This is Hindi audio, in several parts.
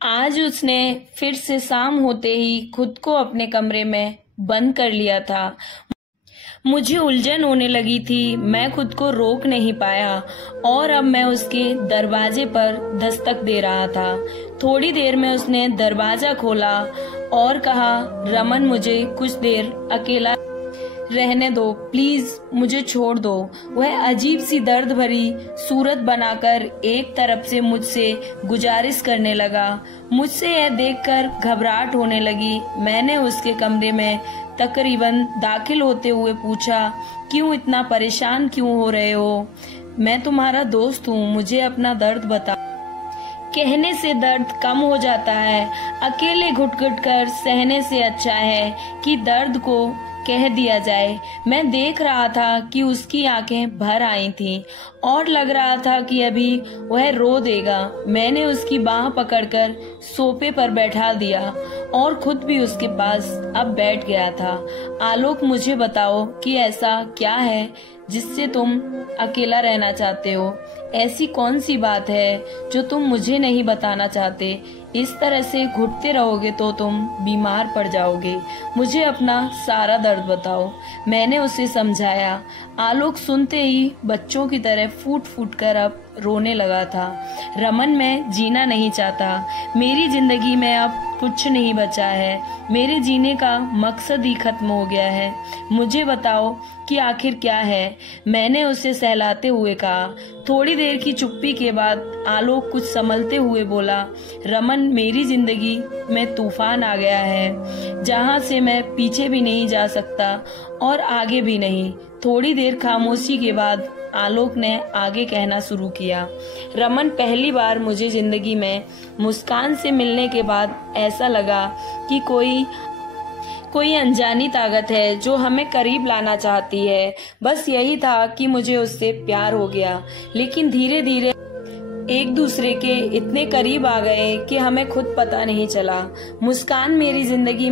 आज उसने फिर से शाम होते ही खुद को अपने कमरे में बंद कर लिया था। मुझे उलझन होने लगी थी, मैं खुद को रोक नहीं पाया और अब मैं उसके दरवाजे पर दस्तक दे रहा था। थोड़ी देर में उसने दरवाजा खोला और कहा, रमन मुझे कुछ देर अकेला रहने दो, प्लीज मुझे छोड़ दो। वह अजीब सी दर्द भरी सूरत बनाकर एक तरफ से मुझसे गुजारिश करने लगा। मुझसे यह देखकर घबराहट होने लगी। मैंने उसके कमरे में तकरीबन दाखिल होते हुए पूछा, क्यों इतना परेशान क्यों हो रहे हो? मैं तुम्हारा दोस्त हूँ, मुझे अपना दर्द बता। कहने से दर्द कम हो जाता है, अकेले घुट घुट कर सहने से अच्छा है कि दर्द को कह दिया जाए। मैं देख रहा था कि उसकी आंखें भर आई थीं और लग रहा था कि अभी वह रो देगा। मैंने उसकी बाह पकड़कर सोफे पर बैठा दिया और खुद भी उसके पास अब बैठ गया था। आलोक, मुझे बताओ कि ऐसा क्या है जिससे तुम अकेला रहना चाहते हो? ऐसी कौन सी बात है जो तुम मुझे नहीं बताना चाहते? इस तरह से घुटते रहोगे तो तुम बीमार पड़ जाओगे। मुझे अपना सारा दर्द बताओ। मैंने उसे समझाया। आलोक सुनते ही बच्चों की तरह फूट फूट कर अब रोने लगा था। रमन, मैं जीना नहीं चाहता। मेरी जिंदगी में अब कुछ नहीं बचा है। मेरे जीने का मकसद ही खत्म हो गया है। मुझे बताओ कि आखिर क्या है? मैंने उसे सहलाते हुए कहा। थोड़ी देर की चुप्पी के बाद आलोक कुछ संभलते हुए बोला, रमन, मेरी जिंदगी में तूफान आ गया है जहां से मैं पीछे भी नहीं जा सकता और आगे भी नहीं। थोड़ी देर खामोशी के बाद आलोक ने आगे कहना शुरू किया, रमन, पहली बार मुझे जिंदगी में मुस्कान से मिलने के बाद ऐसा लगा कि कोई अनजानी ताकत है जो हमें करीब लाना चाहती है। बस यही था कि मुझे उससे प्यार हो गया, लेकिन धीरे धीरे एक दूसरे के इतने करीब आ गए कि हमें खुद पता नहीं चला। मुस्कान मेरी जिंदगी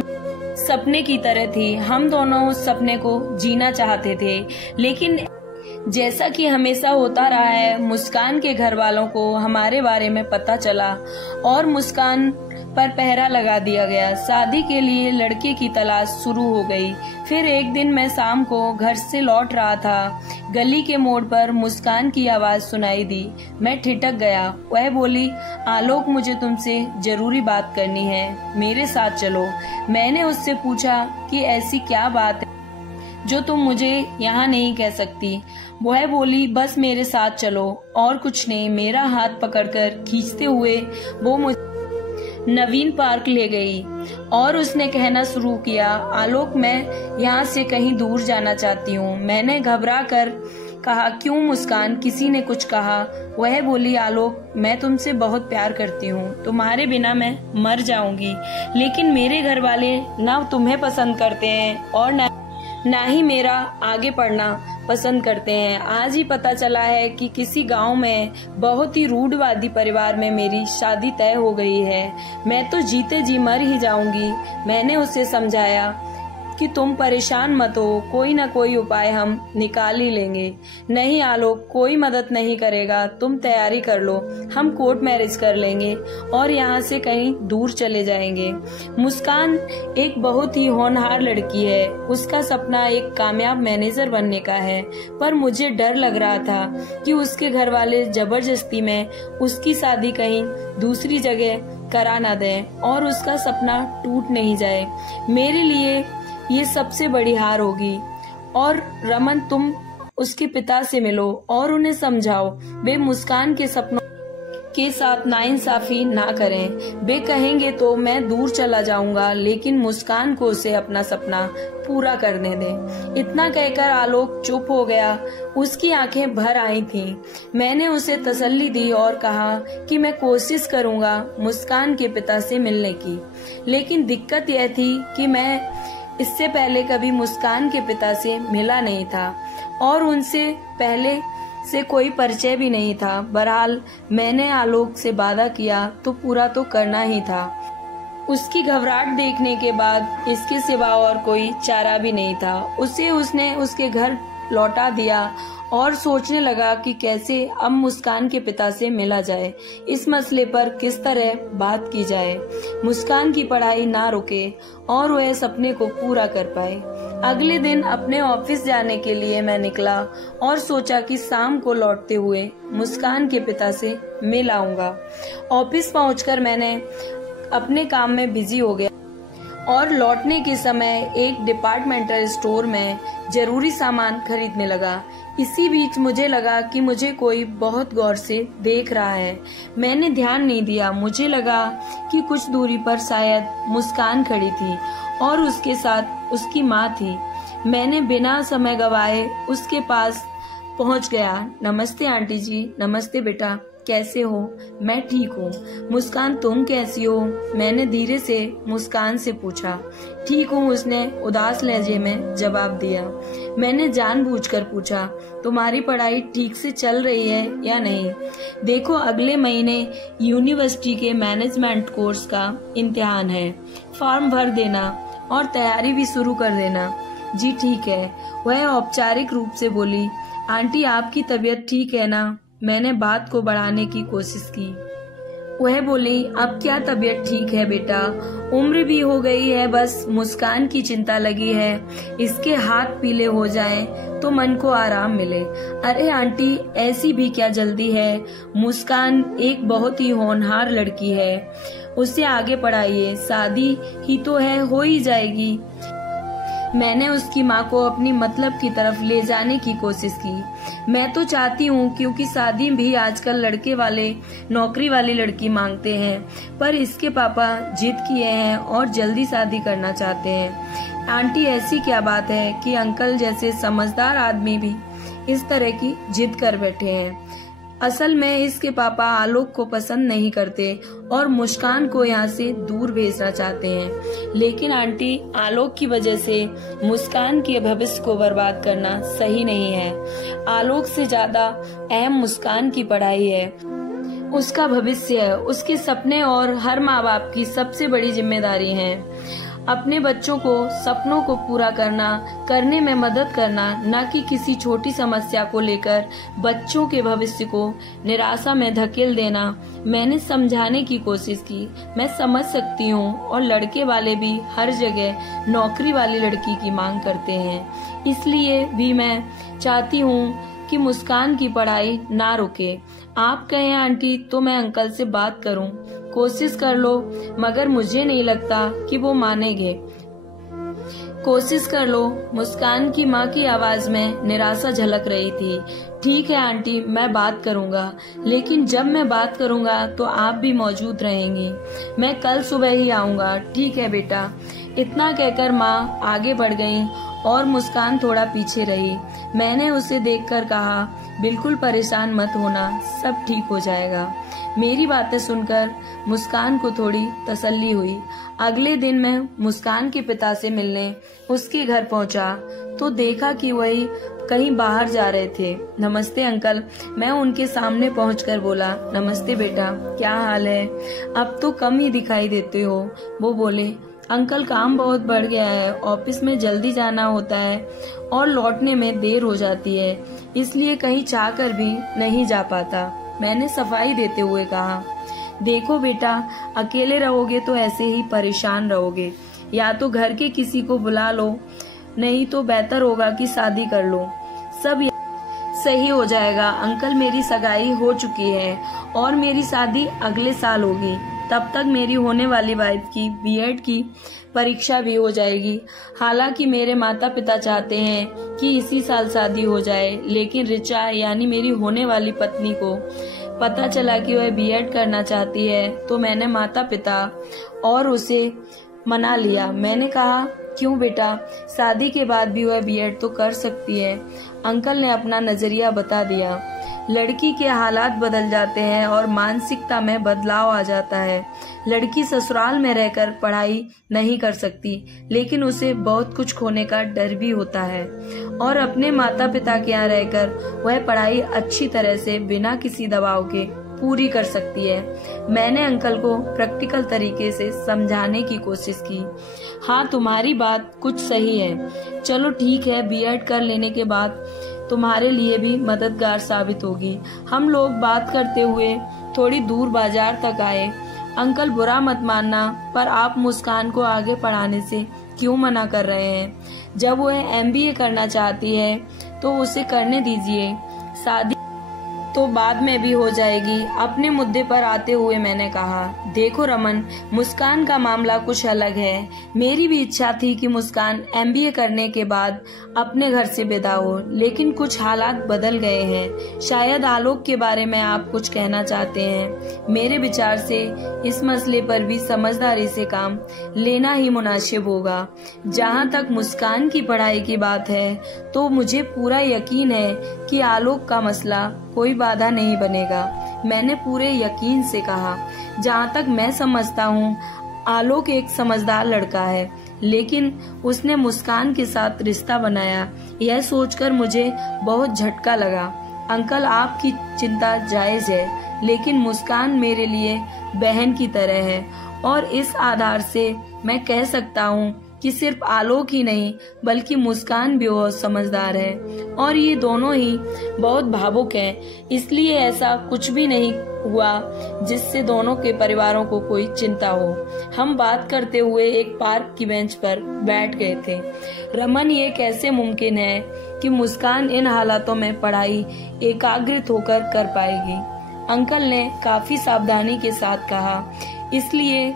सपने की तरह थी। हम दोनों उस सपने को जीना चाहते थे, लेकिन जैसा कि हमेशा होता रहा है, मुस्कान के घर वालों को हमारे बारे में पता चला और मुस्कान पर पहरा लगा दिया गया। शादी के लिए लड़के की तलाश शुरू हो गई। फिर एक दिन मैं शाम को घर से लौट रहा था। गली के मोड़ पर मुस्कान की आवाज सुनाई दी। मैं ठिठक गया। वह बोली, आलोक, मुझे तुमसे जरूरी बात करनी है, मेरे साथ चलो। मैंने उससे पूछा कि ऐसी क्या बात है जो तुम मुझे यहाँ नहीं कह सकती? वह बोली, बस मेरे साथ चलो और कुछ नहीं। मेरा हाथ पकड़कर खींचते हुए वो मुझे नवीन पार्क ले गई और उसने कहना शुरू किया, आलोक, मैं यहाँ से कहीं दूर जाना चाहती हूँ। मैंने घबरा कर कहा, क्यों मुस्कान, किसी ने कुछ कहा? वह बोली, आलोक, मैं तुमसे बहुत प्यार करती हूँ, तुम्हारे बिना मैं मर जाऊंगी, लेकिन मेरे घर वाले ना तुम्हें पसंद करते हैं और ना ही मेरा आगे पढ़ना पसंद करते हैं। आज ही पता चला है कि किसी गांव में बहुत ही रूढ़वादी परिवार में मेरी शादी तय हो गई है। मैं तो जीते जी मर ही जाऊंगी। मैंने उसे समझाया कि तुम परेशान मत हो, कोई ना कोई उपाय हम निकाल ही लेंगे। नहीं आलोक, कोई मदद नहीं करेगा, तुम तैयारी कर लो, हम कोर्ट मैरिज कर लेंगे और यहाँ से कहीं दूर चले जाएंगे। मुस्कान एक बहुत ही होनहार लड़की है। उसका सपना एक कामयाब मैनेजर बनने का है, पर मुझे डर लग रहा था कि उसके घर वाले जबरदस्ती में उसकी शादी कहीं दूसरी जगह करा ना दें और उसका सपना टूट नहीं जाए। मेरे लिए ये सबसे बड़ी हार होगी। और रमन, तुम उसके पिता से मिलो और उन्हें समझाओ वे मुस्कान के सपनों के साथ नाइंसाफी ना करें। वे कहेंगे तो मैं दूर चला जाऊंगा, लेकिन मुस्कान को उसे अपना सपना पूरा करने दें। इतना कहकर आलोक चुप हो गया। उसकी आंखें भर आई थीं। मैंने उसे तसल्ली दी और कहा कि मैं कोशिश करूंगा मुस्कान के पिता से मिलने की, लेकिन दिक्कत यह थी कि मैं इससे पहले कभी मुस्कान के पिता से मिला नहीं था और उनसे पहले से कोई परिचय भी नहीं था। बहरहाल मैंने आलोक से वादा किया तो पूरा तो करना ही था। उसकी घबराहट देखने के बाद इसके सिवा और कोई चारा भी नहीं था। उसने उसके घर लौटा दिया और सोचने लगा कि कैसे अब मुस्कान के पिता से मिला जाए, इस मसले पर किस तरह बात की जाए, मुस्कान की पढ़ाई ना रुके और वह सपने को पूरा कर पाए। अगले दिन अपने ऑफिस जाने के लिए मैं निकला और सोचा कि शाम को लौटते हुए मुस्कान के पिता से मिल आऊंगा। ऑफिस पहुंचकर मैंने अपने काम में बिजी हो गया और लौटने के समय एक डिपार्टमेंटल स्टोर में जरूरी सामान खरीदने लगा। इसी बीच मुझे लगा कि मुझे कोई बहुत गौर से देख रहा है। मैंने ध्यान नहीं दिया। मुझे लगा कि कुछ दूरी पर शायद मुस्कान खड़ी थी और उसके साथ उसकी माँ थी। मैंने बिना समय गवाए उसके पास पहुंच गया। नमस्ते आंटी जी। नमस्ते बेटा, कैसे हो? मैं ठीक हूँ। मुस्कान, तुम कैसी हो? मैंने धीरे से मुस्कान से पूछा। ठीक हूँ, उसने उदास लहजे में जवाब दिया। मैंने जानबूझकर पूछा, तुम्हारी पढ़ाई ठीक से चल रही है या नहीं? देखो, अगले महीने यूनिवर्सिटी के मैनेजमेंट कोर्स का इम्तिहान है, फॉर्म भर देना और तैयारी भी शुरू कर देना। जी ठीक है, वह औपचारिक रूप से बोली। आंटी, आपकी तबीयत ठीक है ना? मैंने बात को बढ़ाने की कोशिश की। वह बोली, अब क्या तबीयत ठीक है बेटा, उम्र भी हो गई है, बस मुस्कान की चिंता लगी है। इसके हाथ पीले हो जाएं तो मन को आराम मिले। अरे आंटी, ऐसी भी क्या जल्दी है? मुस्कान एक बहुत ही होनहार लड़की है, उसे आगे पढ़ाइए, शादी ही तो है, हो ही जाएगी। मैंने उसकी माँ को अपनी मतलब की तरफ ले जाने की कोशिश की। मैं तो चाहती हूँ, क्योंकि शादी भी आजकल लड़के वाले नौकरी वाली लड़की मांगते हैं, पर इसके पापा जिद किए हैं और जल्दी शादी करना चाहते हैं। आंटी, ऐसी क्या बात है कि अंकल जैसे समझदार आदमी भी इस तरह की जिद कर बैठे हैं? असल में इसके पापा आलोक को पसंद नहीं करते और मुस्कान को यहाँ से दूर भेजना चाहते हैं। लेकिन आंटी, आलोक की वजह से मुस्कान के भविष्य को बर्बाद करना सही नहीं है। आलोक से ज्यादा अहम मुस्कान की पढ़ाई है, उसका भविष्य है, उसके सपने और हर माँ बाप की सबसे बड़ी जिम्मेदारी है अपने बच्चों को सपनों को पूरा करने में मदद करना, न कि किसी छोटी समस्या को लेकर बच्चों के भविष्य को निराशा में धकेल देना। मैंने समझाने की कोशिश की, मैं समझ सकती हूँ, और लड़के वाले भी हर जगह नौकरी वाली लड़की की मांग करते हैं। इसलिए भी मैं चाहती हूँ कि मुस्कान की पढ़ाई ना रुके। आप कहें आंटी तो मैं अंकल से बात करूं, कोशिश कर लो, मगर मुझे नहीं लगता कि वो मानेंगे। कोशिश कर लो। मुस्कान की माँ की आवाज में निराशा झलक रही थी। ठीक है आंटी, मैं बात करूंगा, लेकिन जब मैं बात करूंगा तो आप भी मौजूद रहेंगी। मैं कल सुबह ही आऊंगा। ठीक है बेटा। इतना कहकर माँ आगे बढ़ गई और मुस्कान थोड़ा पीछे रही। मैंने उसे देखकर कहा, बिल्कुल परेशान मत होना, सब ठीक हो जाएगा। मेरी बातें सुनकर मुस्कान को थोड़ी तसल्ली हुई। अगले दिन मैं मुस्कान के पिता से मिलने उसके घर पहुंचा तो देखा कि वही कहीं बाहर जा रहे थे। नमस्ते अंकल, मैं उनके सामने पहुंचकर बोला। नमस्ते बेटा, क्या हाल है? अब तो कम ही दिखाई देते हो। वो बोले, अंकल काम बहुत बढ़ गया है, ऑफिस में जल्दी जाना होता है और लौटने में देर हो जाती है, इसलिए कहीं चाह कर भी नहीं जा पाता। मैंने सफाई देते हुए कहा, देखो बेटा, अकेले रहोगे तो ऐसे ही परेशान रहोगे, या तो घर के किसी को बुला लो, नहीं तो बेहतर होगा कि शादी कर लो, सब सही हो जाएगा। अंकल, मेरी सगाई हो चुकी है और मेरी शादी अगले साल होगी। तब तक मेरी होने वाली वाइफ की बीएड की परीक्षा भी हो जाएगी। हालांकि मेरे माता पिता चाहते हैं कि इसी साल शादी हो जाए, लेकिन रिचा यानी मेरी होने वाली पत्नी को पता चला कि वह बीएड करना चाहती है, तो मैंने माता पिता और उसे मना लिया। मैंने कहा, क्यों बेटा, शादी के बाद भी वह बीएड तो कर सकती है। अंकल ने अपना नजरिया बता दिया। लड़की के हालात बदल जाते हैं और मानसिकता में बदलाव आ जाता है। लड़की ससुराल में रहकर पढ़ाई नहीं कर सकती, लेकिन उसे बहुत कुछ खोने का डर भी होता है, और अपने माता पिता के यहाँ रहकर वह पढ़ाई अच्छी तरह से बिना किसी दबाव के पूरी कर सकती है। मैंने अंकल को प्रैक्टिकल तरीके से समझाने की कोशिश की। हाँ, तुम्हारी बात कुछ सही है, चलो ठीक है, बीएड कर लेने के बाद तुम्हारे लिए भी मददगार साबित होगी। हम लोग बात करते हुए थोड़ी दूर बाजार तक आए। अंकल बुरा मत मानना, पर आप मुस्कान को आगे पढ़ाने से क्यों मना कर रहे हैं? जब वह MBA करना चाहती है तो उसे करने दीजिए, शादी तो बाद में भी हो जाएगी। अपने मुद्दे पर आते हुए मैंने कहा, देखो रमन, मुस्कान का मामला कुछ अलग है। मेरी भी इच्छा थी कि मुस्कान MBA करने के बाद अपने घर से विदा हो, लेकिन कुछ हालात बदल गए हैं। शायद आलोक के बारे में आप कुछ कहना चाहते हैं। मेरे विचार से इस मसले पर भी समझदारी से काम लेना ही मुनासिब होगा। जहाँ तक मुस्कान की पढ़ाई की बात है तो मुझे पूरा यकीन है कि आलोक का मसला कोई बाधा नहीं बनेगा। मैंने पूरे यकीन से कहा, जहाँ तक मैं समझता हूँ आलोक एक समझदार लड़का है, लेकिन उसने मुस्कान के साथ रिश्ता बनाया, यह सोचकर मुझे बहुत झटका लगा। अंकल, आपकी चिंता जायज है, लेकिन मुस्कान मेरे लिए बहन की तरह है और इस आधार से मैं कह सकता हूँ कि सिर्फ आलोक ही नहीं बल्कि मुस्कान भी बहुत समझदार है और ये दोनों ही बहुत भावुक हैं। इसलिए ऐसा कुछ भी नहीं हुआ जिससे दोनों के परिवारों को कोई चिंता हो। हम बात करते हुए एक पार्क की बेंच पर बैठ गए थे। रमन, ये कैसे मुमकिन है कि मुस्कान इन हालातों में पढ़ाई एकाग्रित होकर कर पाएगी? अंकल ने काफी सावधानी के साथ कहा, इसलिए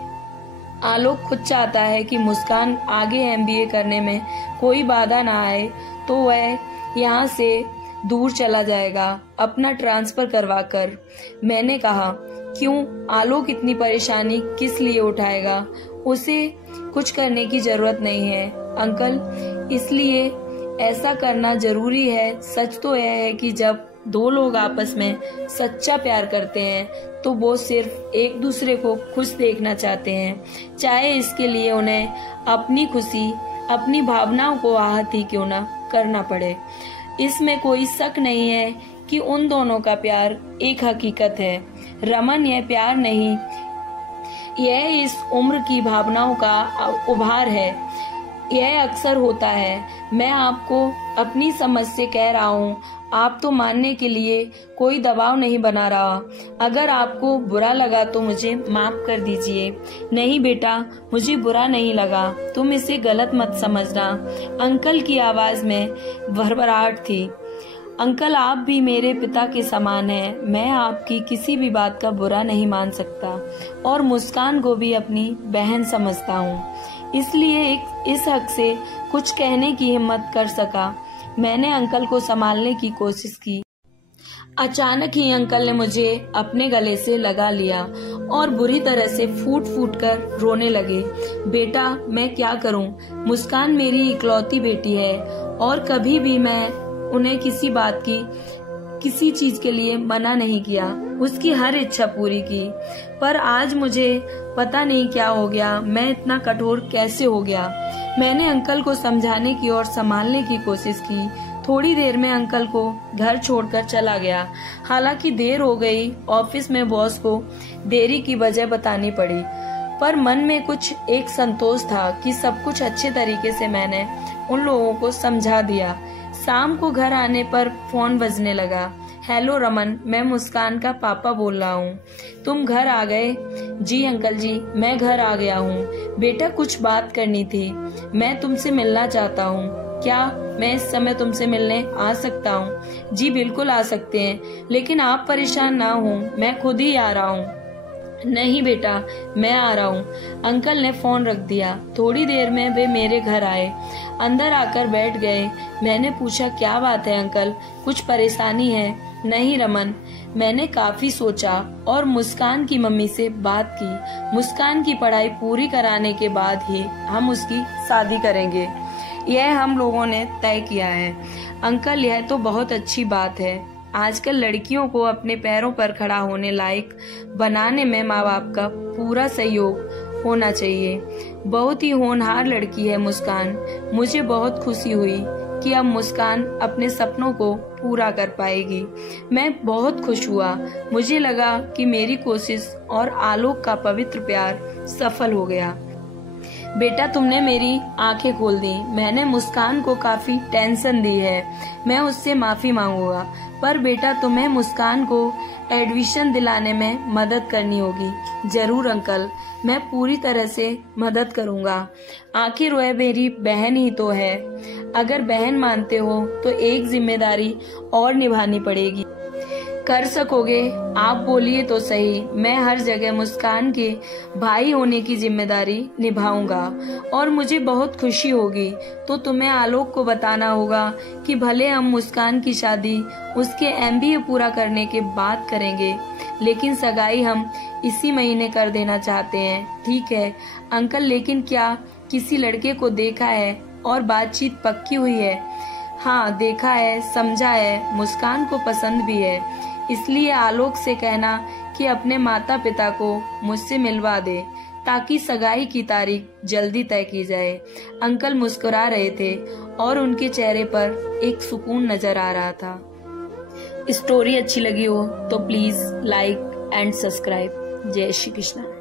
आलोक खुद चाहता है कि मुस्कान आगे MBA करने में कोई बाधा ना आए, तो वह यहाँ से दूर चला जाएगा अपना ट्रांसफर करवाकर। मैंने कहा, क्यों? आलोक इतनी परेशानी किस लिए उठाएगा? उसे कुछ करने की जरूरत नहीं है अंकल, इसलिए ऐसा करना जरूरी है। सच तो यह है कि जब दो लोग आपस में सच्चा प्यार करते हैं तो वो सिर्फ एक दूसरे को खुश देखना चाहते हैं, चाहे इसके लिए उन्हें अपनी खुशी, अपनी भावनाओं को आहत ही क्यों न करना पड़े। इसमें कोई शक नहीं है कि उन दोनों का प्यार एक हकीकत है। रमन, यह प्यार नहीं, यह इस उम्र की भावनाओं का उभार है। यह अक्सर होता है। मैं आपको अपनी समझ से कह रहा हूँ, आप तो मानने के लिए कोई दबाव नहीं बना रहा। अगर आपको बुरा लगा तो मुझे माफ कर दीजिए। नहीं बेटा, मुझे बुरा नहीं लगा, तुम इसे गलत मत समझना। अंकल की आवाज में भरभराहट थी। अंकल, आप भी मेरे पिता के समान हैं। मैं आपकी किसी भी बात का बुरा नहीं मान सकता और मुस्कान को भी अपनी बहन समझता हूँ, इसलिए इस हक से कुछ कहने की हिम्मत कर सका। मैंने अंकल को संभालने की कोशिश की। अचानक ही अंकल ने मुझे अपने गले से लगा लिया और बुरी तरह से फूट फूट कर रोने लगे। बेटा, मैं क्या करूं? मुस्कान मेरी इकलौती बेटी है और कभी भी मैं उन्हें किसी बात की, किसी चीज के लिए मना नहीं किया, उसकी हर इच्छा पूरी की। पर आज मुझे पता नहीं क्या हो गया, मैं इतना कठोर कैसे हो गया। मैंने अंकल को समझाने की और संभालने की कोशिश की। थोड़ी देर में अंकल को घर छोड़कर चला गया। हालांकि देर हो गई, ऑफिस में बॉस को देरी की वजह बतानी पड़ी, पर मन में कुछ एक संतोष था कि सब कुछ अच्छे तरीके से मैंने उन लोगों को समझा दिया। शाम को घर आने पर फोन बजने लगा। हेलो रमन, मैं मुस्कान का पापा बोल रहा हूँ। तुम घर आ गए? जी अंकल जी, मैं घर आ गया हूँ। बेटा, कुछ बात करनी थी, मैं तुमसे मिलना चाहता हूँ। क्या मैं इस समय तुमसे मिलने आ सकता हूँ? जी बिल्कुल आ सकते हैं, लेकिन आप परेशान ना हो, मैं खुद ही आ रहा हूँ। नहीं बेटा, मैं आ रहा हूँ। अंकल ने फोन रख दिया। थोड़ी देर में वे मेरे घर आए, अंदर आकर बैठ गए। मैंने पूछा, क्या बात है अंकल, कुछ परेशानी है? नहीं रमन, मैंने काफी सोचा और मुस्कान की मम्मी से बात की। मुस्कान की पढ़ाई पूरी कराने के बाद ही हम उसकी शादी करेंगे, यह हम लोगों ने तय किया है। अंकल, यह तो बहुत अच्छी बात है। आजकल लड़कियों को अपने पैरों पर खड़ा होने लायक बनाने में माँ बाप का पूरा सहयोग होना चाहिए। बहुत ही होनहार लड़की है मुस्कान। मुझे बहुत खुशी हुई कि अब मुस्कान अपने सपनों को पूरा कर पाएगी। मैं बहुत खुश हुआ। मुझे लगा कि मेरी कोशिश और आलोक का पवित्र प्यार सफल हो गया। बेटा तुमने मेरी आंखें खोल दी। मैंने मुस्कान को काफी टेंशन दी है, मैं उससे माफी मांगूंगा। पर बेटा तुम्हें मुस्कान को एडमिशन दिलाने में मदद करनी होगी। जरूर अंकल, मैं पूरी तरह से मदद करूंगा। आखिर वह मेरी बहन ही तो है। अगर बहन मानते हो तो एक जिम्मेदारी और निभानी पड़ेगी। कर सकोगे? आप बोलिए तो सही। मैं हर जगह मुस्कान के भाई होने की जिम्मेदारी निभाऊंगा और मुझे बहुत खुशी होगी। तो तुम्हें आलोक को बताना होगा कि भले हम मुस्कान की शादी उसके MBA पूरा करने के बाद करेंगे, लेकिन सगाई हम इसी महीने कर देना चाहते हैं। ठीक है अंकल, लेकिन क्या किसी लड़के को देखा है और बातचीत पक्की हुई है? हाँ देखा है, समझा है, मुस्कान को पसंद भी है। इसलिए आलोक से कहना कि अपने माता पिता को मुझसे मिलवा दे ताकि सगाई की तारीख जल्दी तय की जाए। अंकल मुस्कुरा रहे थे और उनके चेहरे पर एक सुकून नजर आ रहा था। स्टोरी अच्छी लगी हो तो प्लीज लाइक एंड सब्सक्राइब। जय श्री कृष्ण।